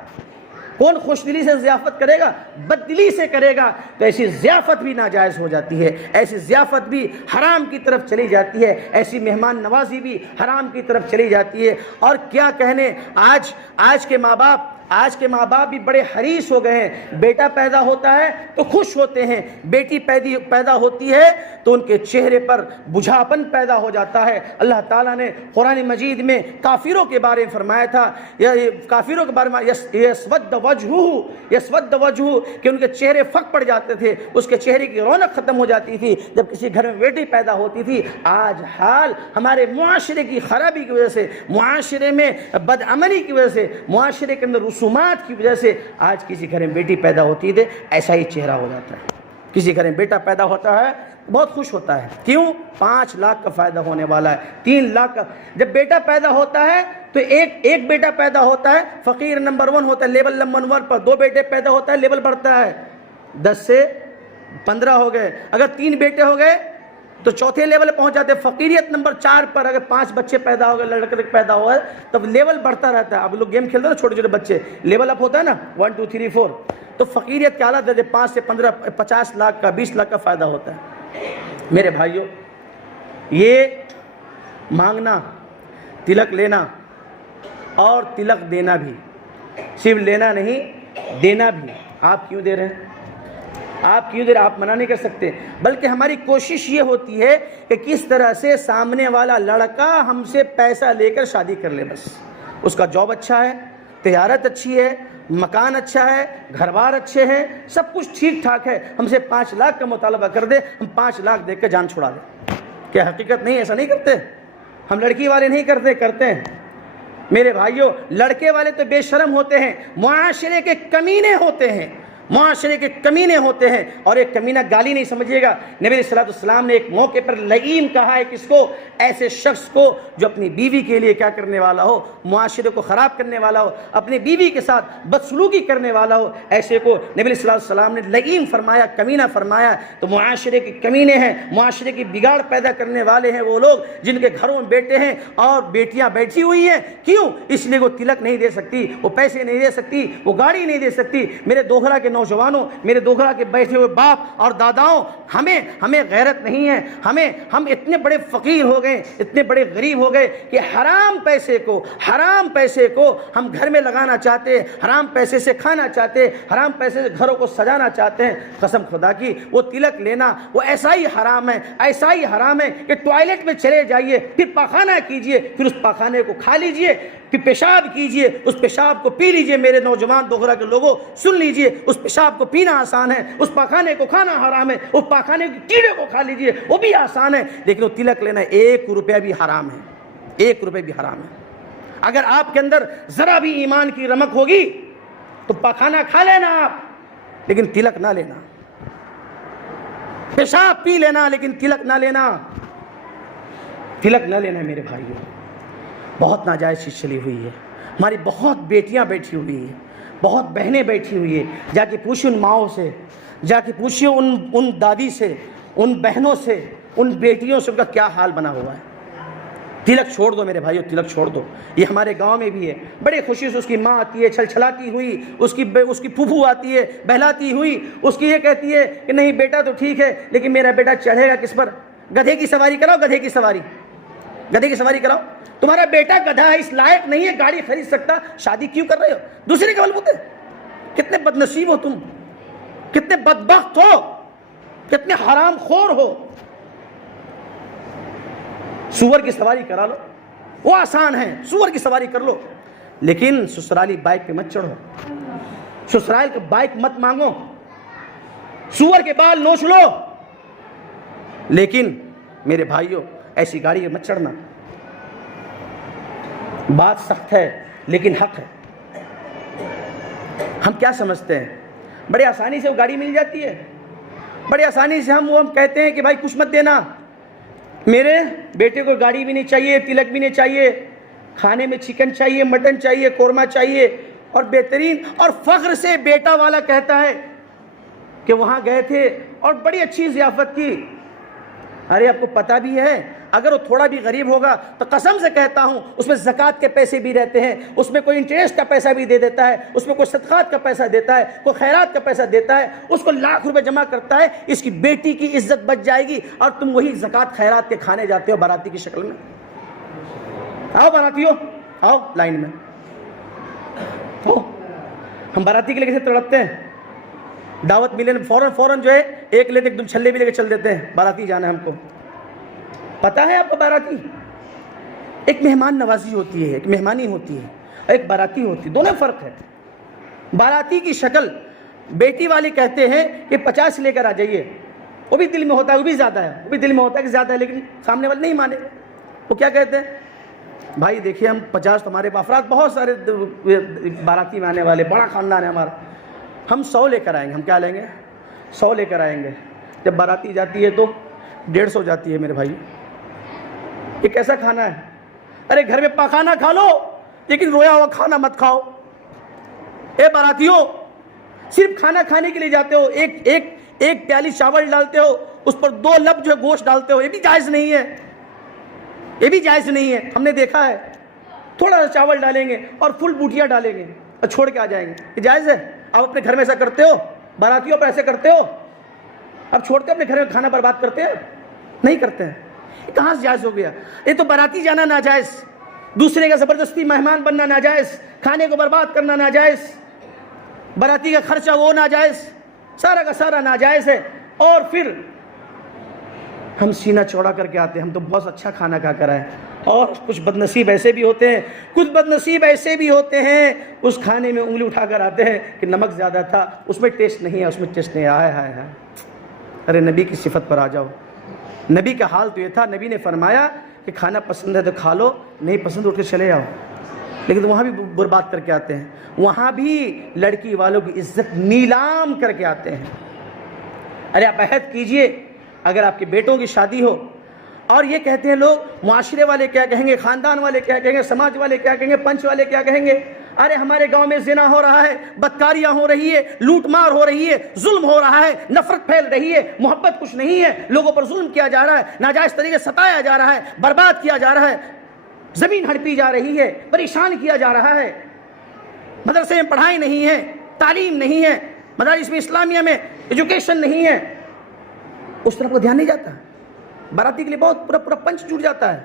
کون خوش دلی سے ضیافت کرے گا؟ بد دلی سے کرے گا. تو ایسی ضیافت بھی ناجائز ہو جاتی ہے، ایسی ضیافت بھی حرام کی طرف چلی جاتی ہے، ایسی مہمان نوازی بھی حرام کی طرف چلی جاتی ہے. اور کیا کہنے، آج کے ماں باپ بھی بڑے حریص ہو گئے ہیں. بیٹا پیدا ہوتا ہے تو خوش ہوتے ہیں، بیٹی پیدا ہوتی ہے تو ان کے چہرے پر بجھاپن پیدا ہو جاتا ہے. اللہ تعالیٰ نے قرآن مجید میں کافروں کے بارے میں فرمایا تھا، کافروں کے بارے میں یسود وجہ، کہ ان کے چہرے پھک پڑ جاتے تھے، اس کے چہرے کی رونق ختم ہو جاتی تھی جب کسی گھر میں بیٹی پیدا ہوتی تھی. آج حال ہمارے معاشرے کی خرابی کی وجہ سے، معاشرے میں بدعملی کی وجہ سے، معاشرے کے اندر رسومات کی وجہ سے آج کسی گھر میں بیٹی پیدا ہوتی ہے ایسا ہی چہرہ ہو جاتا ہے. کسی گھر میں بیٹا پیدا ہوتا ہے بہت خوش ہوتا ہے. کیوں؟ 5 لاکھ کا فائدہ ہونے والا ہے، 3 لاکھ کا. جب بیٹا پیدا ہوتا ہے تو ایک بیٹا پیدا ہوتا ہے، فقیر نمبر 1 ہوتا ہے، لیول نمبر 1 پر. 2 بیٹے پیدا ہوتا ہے، لیول بڑھتا ہے، 10 سے 15 ہو گئے. اگر 3 بیٹے ہو گئے تو چوتھے لیول پہنچ جاتے ہیں، فقیریت نمبر 4 پر. اگر 5 بچے پیدا ہو گئے، لڑکے پیدا ہوا ہے، تب لیول بڑھتا رہتا ہے. اب لوگ گیم کھیلتے ہیں نا، چھوٹے چھوٹے بچے، لیول اپ ہوتا ہے نا، 1 2 3 4. تو فقیریت کے اعلیٰ درجے 5 سے 15 50 لاکھ کا 20 لاکھ کا فائدہ ہوتا ہے. میرے بھائیوں، یہ مانگنا، تلک لینا اور تلک دینا بھی، صرف لینا نہیں دینا بھی. آپ کیوں دے رہے ہیں؟ آپ کیوں دے رہے ہیں؟ آپ منع نہیں کر سکتے. بلکہ ہماری کوشش یہ ہوتی ہے کہ کس طرح سے سامنے والا لڑکا ہم سے پیسہ لے کر شادی کر لے. بس اس کا جاب اچھا ہے، تجارت اچھی ہے، مکان اچھا ہے، گھر بار اچھے ہیں، سب کچھ ٹھیک ٹھاک ہے، ہم سے 5 لاکھ کا مطالبہ کر دے، ہم 5 لاکھ دے کے جان چھڑا دیں. کیا حقیقت نہیں؟ ایسا نہیں کرتے ہم. لڑکی والے نہیں کرتے ہیں. میرے بھائیوں، لڑکے والے تو بے شرم ہوتے ہیں، معاشرے کے کمینے ہوتے ہیں، معاشرے کے کمینے ہوتے ہیں. اور ایک کمینہ گالی نہیں سمجھیے گا. نبی علیہ السلام نے ایک موقع پر لعین کہا ہے کس کو؟ ایسے شخص کو جو اپنی بیوی کے لیے کیا کرنے والا ہو، معاشرے کو خراب کرنے والا ہو، اپنی بیوی کے ساتھ بدسلوکی کرنے والا ہو، ایسے کو نبی علیہ السلام نے لعین فرمایا، کمینہ فرمایا. تو معاشرے کے کمینے ہیں، معاشرے کی بگاڑ پیدا کرنے والے ہیں وہ لوگ جن کے گھروں میں بیٹے ہیں اور بیٹیاں بیٹھی ہوئی ہیں. کیوں؟ اس لیے وہ تلک نہیں دے سکتی، وہ پیسے نہیں دے سکتی، وہ گاڑی نہیں دے سکتی. میرے دوگھرا کے نوجوانوں، میرے دوگھرا کے بیٹھے ہوئے باپ اور داداؤں، ہمیں غیرت نہیں ہے. ہم اتنے بڑے فقیر ہو گئے، اتنے بڑے غریب ہو گئے کہ حرام پیسے کو ہم گھر میں لگانا چاہتے ہیں، حرام پیسے سے کھانا چاہتے ہیں، حرام پیسے سے گھروں کو سجانا چاہتے ہیں. قسم خدا کی وہ تلک لینا وہ ایسا ہی حرام ہے کہ ٹوائلٹ میں چلے جائیے، پھر پاخانہ کیجئے، پھر اس پاخانے کو کھا لیجئے، پھر پیشاب کیجئے، اس پیشاب کو پی لیجئے. میرے نوجوان دوگھرا کے لوگوں سن لیجئے، اس پیشاب کو پینا آسان ہے، اس پاخانے کو کھانا حرام ہے. اس پاخانے کے کیڑے کو کھا لیجئے، وہ بھی آسان ہے. لیکن وہ تلک لینا 1 روپیہ بھی حرام ہے، 1 روپے بھی حرام ہے. اگر آپ کے اندر ذرا بھی ایمان کی رمق ہوگی تو پاخانہ کھا لینا آپ، لیکن تلک نہ لینا. پیشاب پی لینا لیکن تلک نہ لینا. تلک نہ لینا میرے بھائیوں. بہت ناجائز چیز چلی ہوئی ہے. ہماری بہت بیٹیاں بیٹھی ہوئی ہیں، بہت بہنیں بیٹھی ہوئی ہیں. جا کے پوچھیے ان ماؤں سے، جا کے پوچھیے ان دادی سے، ان بہنوں سے، ان بیٹیوں سے، ان کا کیا حال بنا ہوا ہے. تلک چھوڑ دو میرے بھائیو، تلک چھوڑ دو. یہ ہمارے گاؤں میں بھی ہے. بڑے خوشی سے اس کی ماں آتی ہے چھلچھلاتی ہوئی، اس کی پھوپھو آتی ہے بہلاتی ہوئی، اس کی یہ کہتی ہے کہ نہیں بیٹا تو ٹھیک ہے لیکن میرا بیٹا چڑھے گا کس پر؟ گدھے کی سواری کراؤ، گدھے کی سواری کراؤ. تمہارا بیٹا گدھا ہے، اس لائق نہیں ہے گاڑی خرید سکتا، شادی کیوں کر رہے ہو؟ دوسرے کے بلبوتے. کتنے بدنصیب ہو تم، کتنے بدبخت ہو. کتنے حرام خور ہو. سور کی سواری کرا لو، وہ آسان ہے، سور کی سواری کر لو، لیکن سسرالی بائک پہ مت چڑھو، سسرال کا بائک مت مانگو، سور کے بال نوچ لو، لیکن میرے بھائیوں ایسی گاڑی پہ مت چڑھنا. بات سخت ہے لیکن حق ہے. ہم کیا سمجھتے ہیں؟ بڑے آسانی سے وہ گاڑی مل جاتی ہے، بڑے آسانی سے ہم کہتے ہیں کہ بھائی کچھ مت دینا، میرے بیٹے کو گاڑی بھی نہیں چاہیے، تلک بھی نہیں چاہیے، کھانے میں چکن چاہیے، مٹن چاہیے، قورمہ چاہیے، اور بہترین، اور فخر سے بیٹا والا کہتا ہے کہ وہاں گئے تھے اور بڑی اچھی ضیافت کی. ارے آپ کو پتہ بھی ہے اگر وہ تھوڑا بھی غریب ہوگا تو قسم سے کہتا ہوں اس میں زکوٰۃ کے پیسے بھی رہتے ہیں، اس میں کوئی انٹرسٹ کا پیسہ بھی دے دیتا ہے، اس میں کوئی صدقات کا پیسہ دیتا ہے، کوئی خیرات کا پیسہ دیتا ہے، اس کو لاکھ روپے جمع کرتا ہے، اس کی بیٹی کی عزت بچ جائے گی، اور تم وہی زکوٰۃ خیرات کے کھانے جاتے ہو باراتی کی شکل میں. آؤ باراتیوں، آؤ لائن میں. ہم باراتی کے لیے کیسے تڑپتے ہیں؟ دعوت ملے فوراً جو ہے ایک لیتے ایک دم چھلے بھی لے کے چل دیتے ہیں، باراتی جانا ہے ہم کو. پتہ ہے آپ کو باراتی ایک مہمان نوازی ہوتی ہے، ایک مہمانی ہوتی ہے، ایک باراتی ہوتی ہے، دونوں فرق ہے. باراتی کی شکل بیٹی والے کہتے ہیں کہ 50 لے کر آ جائیے، وہ بھی دل میں ہوتا ہے، وہ بھی زیادہ ہے، وہ بھی دل میں ہوتا ہے کہ زیادہ ہے، لیکن سامنے والے نہیں مانے. وہ کیا کہتے ہیں؟ بھائی دیکھیے ہم 50 ہمارے افراد بہت سارے باراتی میں آنے والے، بڑا خاندان ہے ہمارا، ہم 100 لے کر آئیں گے. ہم کیا لیں گے؟ 100 لے کر آئیں گے. جب باراتی جاتی ہے تو 150 جاتی ہے. میرے بھائی یہ کیسا کھانا ہے؟ ارے گھر میں پکانا کھا لو لیکن رویا ہوا کھانا مت کھاؤ. اے باراتیوں، صرف کھانا کھانے کے لیے جاتے ہو، ایک پیالی چاول ڈالتے ہو، اس پر 2 لب جو ہے گوشت ڈالتے ہو، یہ بھی جائز نہیں ہے، یہ بھی جائز نہیں ہے. ہم نے دیکھا ہے تھوڑا سا چاول ڈالیں گے اور فل بوٹیاں ڈالیں گے اور چھوڑ کے آ جائیں گے. یہ جائز ہے؟ آپ اپنے گھر میں ایسا کرتے ہو؟ باراتیوں پر ایسے کرتے ہو؟ اب چھوڑتے اپنے گھر میں کھانا برباد کرتے ہیں؟ نہیں کرتے ہیں. یہ کہاں سے جائز ہو گیا؟ یہ تو باراتی جانا ناجائز، دوسرے کا زبردستی مہمان بننا ناجائز، کھانے کو برباد کرنا ناجائز، باراتی کا خرچہ وہ ناجائز، سارا کا سارا ناجائز ہے. اور پھر ہم سینہ چوڑا کر کے آتے ہیں، ہم تو بہت اچھا کھانا کھا کر آئے. اور کچھ بد نصیب ایسے بھی ہوتے ہیں، اس کھانے میں انگلی اٹھا کر آتے ہیں کہ نمک زیادہ تھا، اس میں ٹیسٹ نہیں ہے، اس میں ٹیسٹ نہیں ہے. ہائے ہائے ہائے. ارے نبی کی صفت پر آ جاؤ. نبی کا حال تو یہ تھا، نبی نے فرمایا کہ کھانا پسند ہے تو کھا لو، نہیں پسند اٹھ کے چلے جاؤ. لیکن وہاں بھی برباد کر کے آتے ہیں، وہاں بھی لڑکی والوں کی عزت نیلام کر کے آتے ہیں. ارے آپ عہد کیجئے، اگر آپ کے بیٹوں کی شادی ہو اور یہ کہتے ہیں لوگ معاشرے والے کیا کہیں گے، خاندان والے کیا کہیں گے، سماج والے کیا کہیں گے، پنچ والے کیا کہیں گے، ارے ہمارے گاؤں میں زنا ہو رہا ہے، بدکاریاں ہو رہی ہے، لوٹ مار ہو رہی ہے، ظلم ہو رہا ہے، نفرت پھیل رہی ہے، محبت کچھ نہیں ہے، لوگوں پر ظلم کیا جا رہا ہے، ناجائز طریقے سے ستایا جا رہا ہے، برباد کیا جا رہا ہے، زمین ہڑپی جا رہی ہے، پریشان کیا جا رہا ہے، مدرسے میں پڑھائی نہیں ہے، تعلیم نہیں ہے، مدارس میں اسلامیہ میں ایجوکیشن نہیں ہے، اس طرف کو دھیان نہیں جاتا. باراتی کے لیے بہت پورا پنچ جڑ جاتا ہے،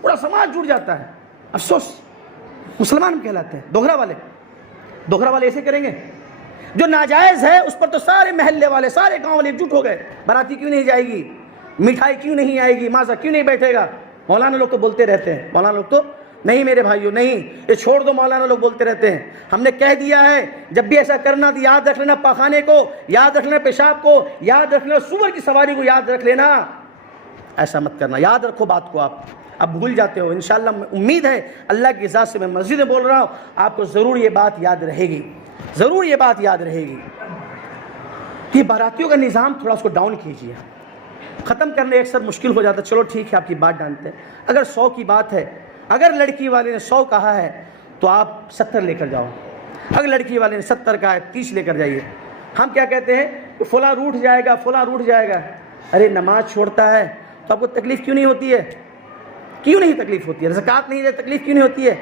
پورا سماج جڑ جاتا ہے. افسوس مسلمان کہلاتے ہیں. دوغرا والے ایسے کریں گے. جو ناجائز ہے اس پر تو سارے محلے والے، سارے گاؤں والے جٹ ہو گئے. باراتی کیوں نہیں جائے گی، مٹھائی کیوں نہیں آئے گی، مازا کیوں نہیں بیٹھے گا. مولانا لوگ تو بولتے رہتے ہیں، مولانا لوگ تو نہیں میرے بھائیوں نہیں، یہ چھوڑ دو. مولانا لوگ بولتے رہتے ہیں. ہم نے کہہ دیا ہے جب بھی ایسا کرنا تو یاد رکھ لینا پاخانے کو، یاد رکھ لینا پیشاب کو، یاد رکھ لینا سور کی سواری کو، یاد رکھ لینا. ایسا مت کرنا، یاد رکھو بات کو. آپ اب بھول جاتے ہو. انشاءاللہ امید ہے اللہ کی ذات سے میں مسجد میں بول رہا ہوں، آپ کو ضرور یہ بات یاد رہے گی، ضرور یہ بات یاد رہے گی. یہ باراتیوں کا نظام تھوڑا اس کو ڈاؤن کیجیے. ختم کرنے اکثر مشکل ہو جاتا ہے. چلو ٹھیک ہے آپ کی بات جانتے ہیں. اگر 100 کی بات ہے، اگر لڑکی والے نے 100 کہا ہے تو آپ 70 لے کر جاؤ. اگر لڑکی والے نے 70 کہا ہے 30 لے کر جائیے. ہم کیا کہتے ہیں کہ فلاں روٹھ جائے گا، فلاں روٹھ جائے گا. ارے نماز چھوڑتا ہے تو آپ کو تکلیف کیوں نہیں ہوتی ہے؟ کیوں نہیں تکلیف ہوتی ہے؟ زکوٰۃ نہیں دے تکلیف کیوں نہیں ہوتی ہے؟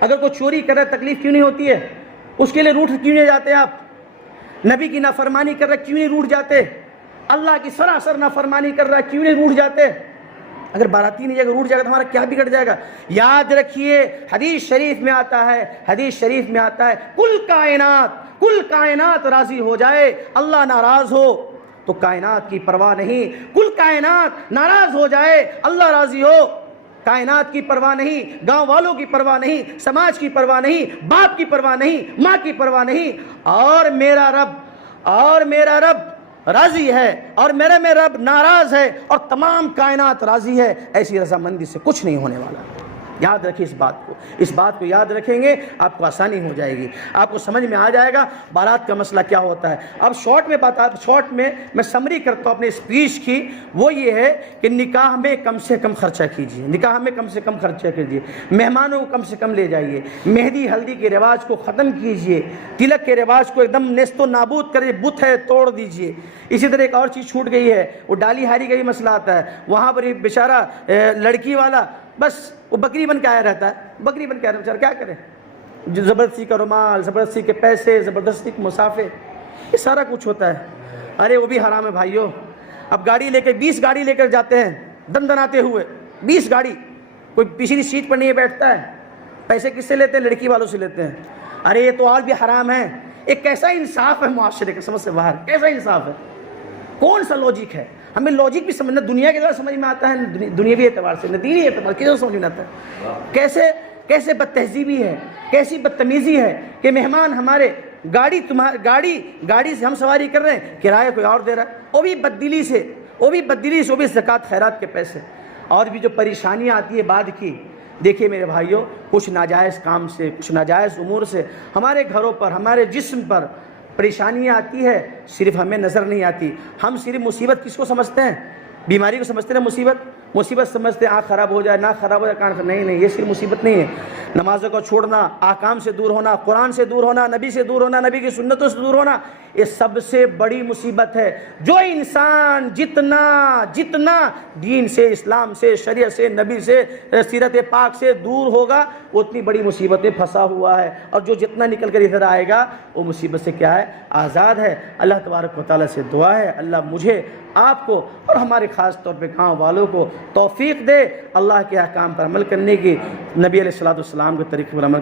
اگر کوئی چوری کر رہا ہے تکلیف کیوں نہیں ہوتی ہے؟ اس کے لیے روٹھ کیوں نہیں جاتے آپ؟ نبی کی نافرمانی کر رہا ہے کیوں نہیں روٹھ جاتے؟ اللہ کی سراسر نافرمانی کر رہا ہے کیوں نہیں روٹھ جاتے؟ اگر باراتی نہیں جائے گا، روٹھ جائے گا تو ہمارا کیا بگڑ جائے گا؟ یاد رکھیے حدیث شریف میں آتا ہے، حدیث شریف میں آتا ہے کل کائنات راضی ہو جائے، اللہ ناراض ہو تو کائنات کی پرواہ نہیں، کل کائنات ناراض ہو جائے اللہ راضی ہو، کائنات کی پرواہ نہیں، گاؤں والوں کی پرواہ نہیں، سماج کی پرواہ نہیں، باپ کی پرواہ نہیں، ماں کی پرواہ نہیں، اور میرا رب راضی ہے، اور میں رب ناراض ہے، اور تمام کائنات راضی ہے، ایسی رضامندی سے کچھ نہیں ہونے والا۔ یاد رکھیے اس بات کو یاد رکھیں گے، آپ کو آسانی ہو جائے گی، آپ کو سمجھ میں آ جائے گا بارات کا مسئلہ کیا ہوتا ہے۔ اب شارٹ میں میں سمری کرتا ہوں اپنے اسپیچ کی، وہ یہ ہے کہ نکاح میں کم سے کم خرچہ کیجیے، نکاح میں کم سے کم خرچہ کیجیے، مہمانوں کو کم سے کم لے جائیے، مہندی ہلدی کے رواج کو ختم کیجیے، تلک کے رواج کو ایک دم نیست و نابود کریے، بت ہے توڑ دیجیے۔ اسی طرح ایک اور چیز چھوٹ گئی ہے، وہ ڈالی ہاری کا بھی مسئلہ آتا ہے، وہاں پر ایک بیچارہ لڑکی والا بس وہ بکری بن کے آیا رہتا ہے، بکری بن کے آیا بیچارہ، کیا کرے، جو زبردستی کا رومال، زبردستی کے پیسے، زبردستی کے مسافے، یہ سارا کچھ ہوتا ہے۔ ارے وہ بھی حرام ہے بھائیو۔ اب گاڑی لے کے 20 گاڑی لے کر جاتے ہیں دن دناتے ہوئے، 20 گاڑی، کوئی پچھلی سیٹ پر نہیں بیٹھتا ہے، پیسے کس سے لیتے ہیں؟ لڑکی والوں سے لیتے ہیں۔ ارے یہ تو اور بھی حرام ہے۔ ایک کیسا انصاف ہے معاشرے کا، سمجھ سے باہر، کیسا انصاف ہے، کون سا لوجک ہے؟ ہمیں لوجک بھی سمجھنا، دنیا کے اعتبار سے سمجھ میں آتا ہے، دنیاوی اعتبار سے، نہ دینی اعتبار سے، کسی سمجھ میں آتا ہے۔ کیسے بد تہذیبی ہے، کیسی بدتمیزی ہے کہ مہمان ہمارے گاڑی سے ہم سواری کر رہے ہیں، کرایہ کوئی اور دے رہا ہے، وہ بھی بددلی سے، وہ بھی زکوٰۃ خیرات کے پیسے۔ اور بھی جو پریشانیاں آتی ہے بعد کی، دیکھیے میرے بھائیوں، کچھ ناجائز کام سے، کچھ ناجائز امور سے ہمارے گھروں پر، ہمارے جسم پر پریشانیاں آتی ہے، صرف ہمیں نظر نہیں آتی۔ ہم صرف مصیبت کس کو سمجھتے ہیں؟ بیماری کو سمجھتے ہیں، مصیبت سمجھتے ہیں، آنکھ خراب ہو جائے، ناک خراب ہو جائے، کان خراب، نہیں، یہ صرف مصیبت نہیں ہے۔ نمازوں کو چھوڑنا، احکام سے دور ہونا، قرآن سے دور ہونا، نبی سے دور ہونا، نبی کی سنتوں سے دور ہونا، یہ سب سے بڑی مصیبت ہے۔ جو انسان جتنا دین سے، اسلام سے، شریعت سے، نبی سے، سیرت پاک سے دور ہوگا، وہ اتنی بڑی مصیبت میں پھنسا ہوا ہے، اور جو جتنا نکل کر ادھر آئے گا وہ مصیبت سے کیا ہے؟ آزاد ہے۔ اللہ تبارک و تعالیٰ سے دعا ہے اللہ مجھے، آپ کو اور ہمارے خاص طور پہ گاؤں والوں کو توفیق دے اللہ کے احکام پر عمل کرنے کی، نبی علیہ الصلوۃ والسلام کے طریقے پر عمل